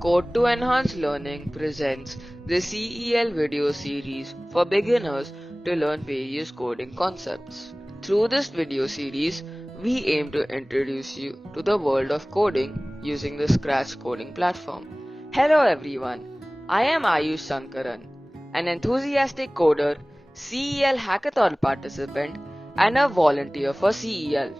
Code to Enhance Learning presents the CEL video series for beginners to learn various coding concepts. Through this video series, we aim to introduce you to the world of coding using the Scratch coding platform. Hello everyone, I am Ayush Sankaran, an enthusiastic coder, CEL Hackathon participant, and a volunteer for CEL.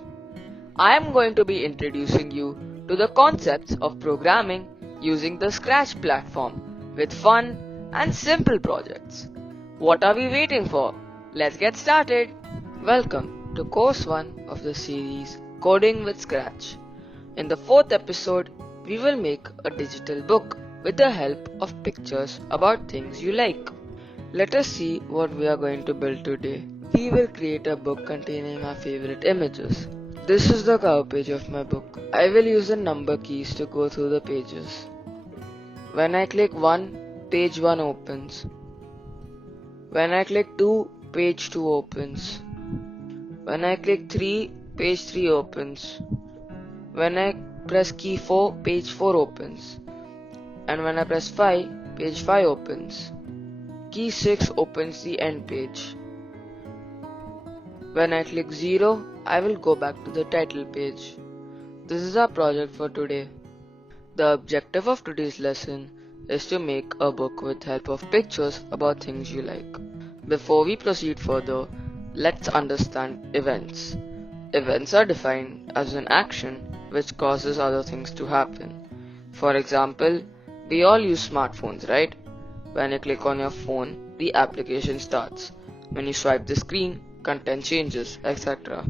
I am going to be introducing you to the concepts of programming using the Scratch platform with fun and simple projects. What are we waiting for? Let's get started! Welcome to course 1 of the series Coding with Scratch. In the 4th episode, we will make a digital book with the help of pictures about things you like. Let us see what we are going to build today. We will create a book containing our favorite images. This is the cover page of my book. I will use the number keys to go through the pages. When I click 1, page 1 opens. When I click 2, page 2 opens. When I click 3, page 3 opens. When I press key 4, page 4 opens. And when I press 5, page 5 opens. Key 6 opens the end page. When I click 0, I will go back to the title page. This is our project for today. The objective of today's lesson is to make a book with help of pictures about things you like. Before we proceed further, let's understand events. Events are defined as an action which causes other things to happen. For example, we all use smartphones, right? When you click on your phone, the application starts. When you swipe the screen, content changes, etc.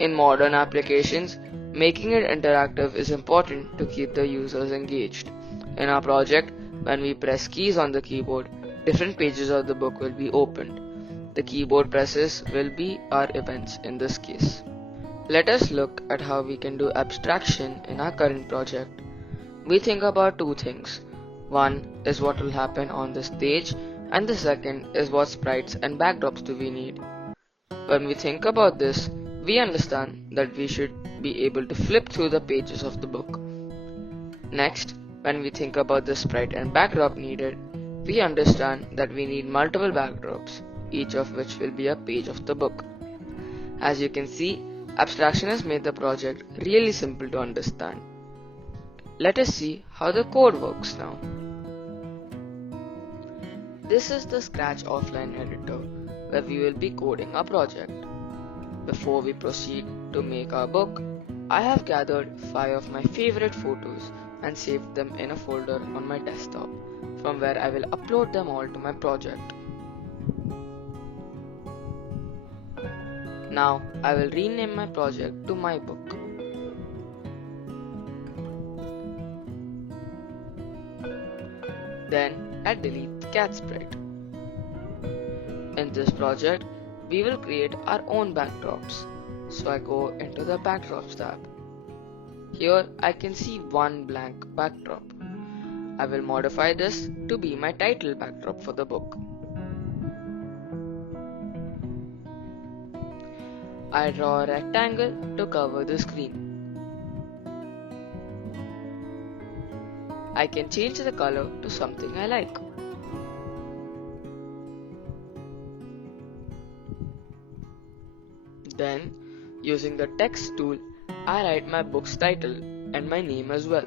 In modern applications, making it interactive is important to keep the users engaged. In our project, when we press keys on the keyboard, different pages of the book will be opened. The keyboard presses will be our events in this case. Let us look at how we can do abstraction in our current project. We think about two things. One is what will happen on the stage, and the second is what sprites and backdrops do we need. When we think about this, we understand that we should be able to flip through the pages of the book. Next, when we think about the sprite and backdrop needed, we understand that we need multiple backdrops, each of which will be a page of the book. As you can see, abstraction has made the project really simple to understand. Let us see how the code works now. This is the Scratch offline editor where we will be coding our project. Before we proceed to make our book, I have gathered 5 of my favorite photos and saved them in a folder on my desktop, from where I will upload them all to my project. Now I will rename my project to my book. Then I delete the cat sprite. In this project, we will create our own backdrops. So I go into the backdrops tab. Here I can see one blank backdrop. I will modify this to be my title backdrop for the book. I draw a rectangle to cover the screen. I can change the color to something I like. Then, using the text tool, I write my book's title and my name as well.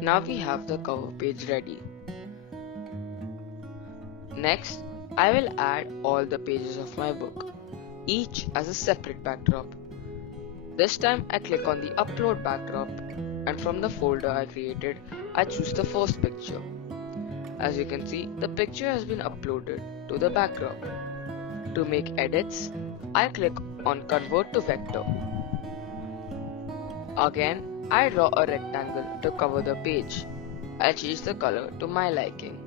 Now we have the cover page ready. Next, I will add all the pages of my book, each as a separate backdrop. This time I click on the upload backdrop, and from the folder I created, I choose the first picture. As you can see, the picture has been uploaded to the backdrop. To make edits, I click on Convert to Vector. Again, I draw a rectangle to cover the page. I change the color to my liking.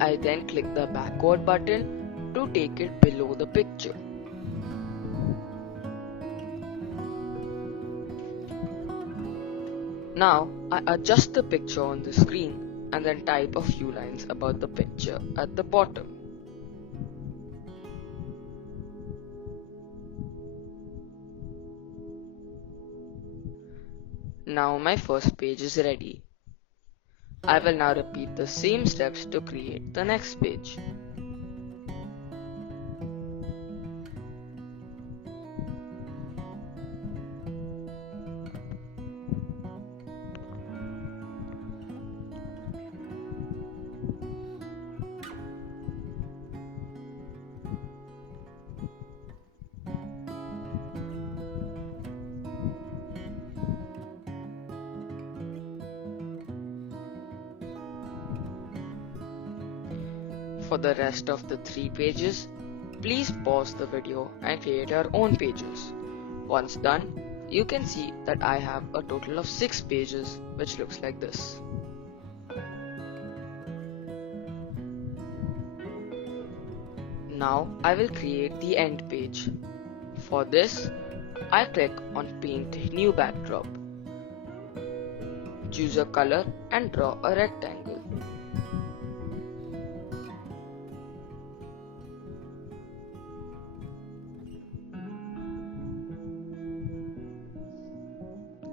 I then click the backward button to take it below the picture. Now I adjust the picture on the screen and then type a few lines about the picture at the bottom. Now my first page is ready. I will now repeat the same steps to create the next page. For the rest of the 3 pages, please pause the video and create your own pages. Once done, you can see that I have a total of 6 pages, which looks like this. Now I will create the end page. For this, I click on Paint New Backdrop. Choose a color and draw a rectangle.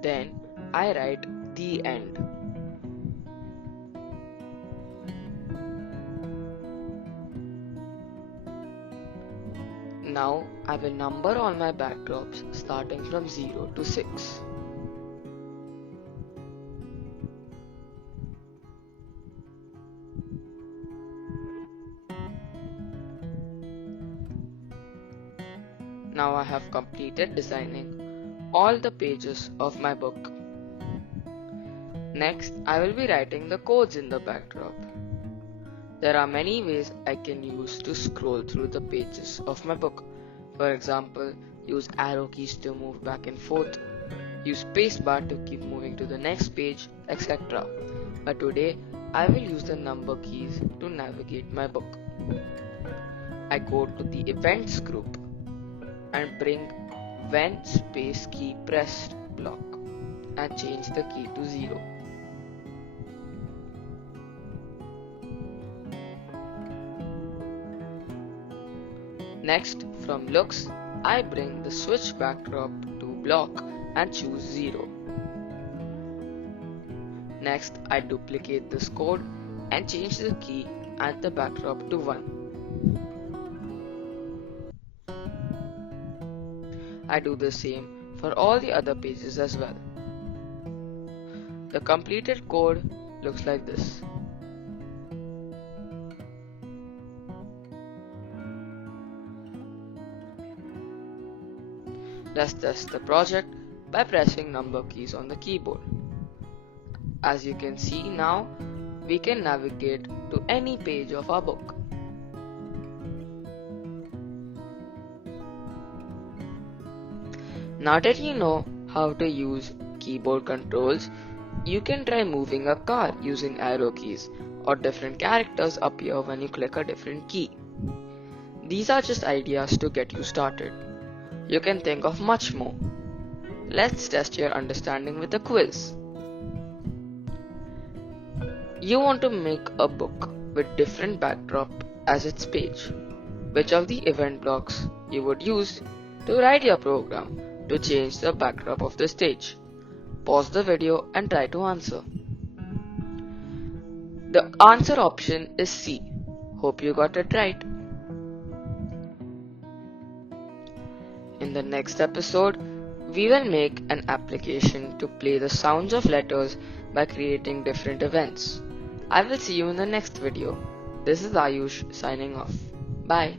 Then I write the end. Now I will number all my backdrops starting from 0 to 6. Now I have completed designing all the pages of my book. Next, I will be writing the codes in the backdrop. There are many ways I can use to scroll through the pages of my book. For example, use arrow keys to move back and forth, use spacebar to keep moving to the next page, etc. But today, I will use the number keys to navigate my book. I go to the events group and bring when space key pressed block and change the key to 0. Next, from looks, I bring the switch backdrop to block and choose 0. Next, I duplicate this code and change the key and the backdrop to 1. I do the same for all the other pages as well. The completed code looks like this. Let's test the project by pressing number keys on the keyboard. As you can see now, we can navigate to any page of our book. Now that you know how to use keyboard controls, you can try moving a car using arrow keys, or different characters appear when you click a different key. These are just ideas to get you started. You can think of much more. Let's test your understanding with a quiz. You want to make a book with different backdrop as its page. Which of the event blocks you would use to write your program to change the backdrop of the stage? Pause the video and try to answer. The answer option is C. Hope you got it right. In the next episode, we will make an application to play the sounds of letters by creating different events. I will see you in the next video. This is Ayush signing off. Bye.